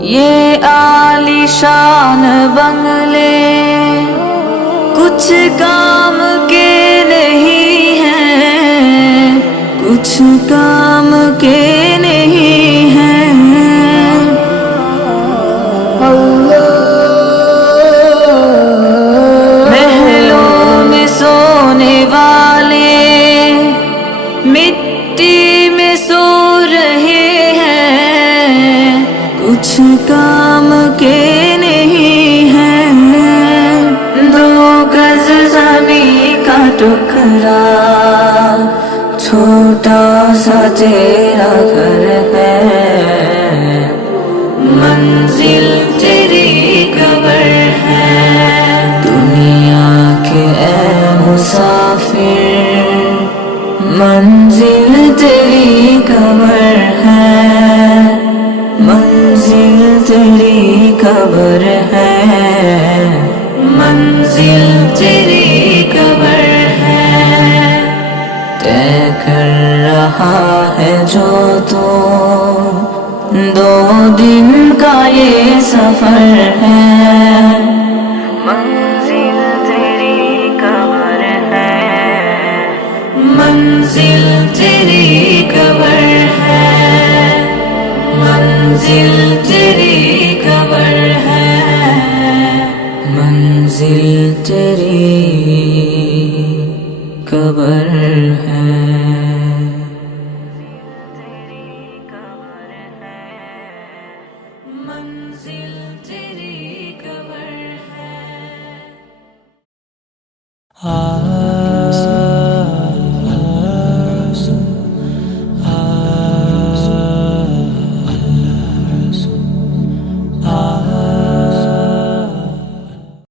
یہ عالیشان بنگلے کچھ کام کے نہیں ہیں، کچھ کام کے نہیں ہیں۔ محلوں میں سونے والے مٹی میں سو رہے ہیں، کچھ کام کے نہیں ہیں۔ دو گز زمین کا ٹکڑا چھوٹا سا تیرا گھر ہے، منزل تیری قبر ہے۔ دنیا کے اے مسافر، منزل تیری قبر ہے، منزل تیری قبر ہے، منزل تیری قبر ہے۔ طے کر رہا ہے جو تو 2 دن کا یہ سفر ہے، منزل تیری قبر ہے، منزل تیری قبر ہے، منزل تیری قبر ہے، منزل تیری قبر ہے۔ منزل تیری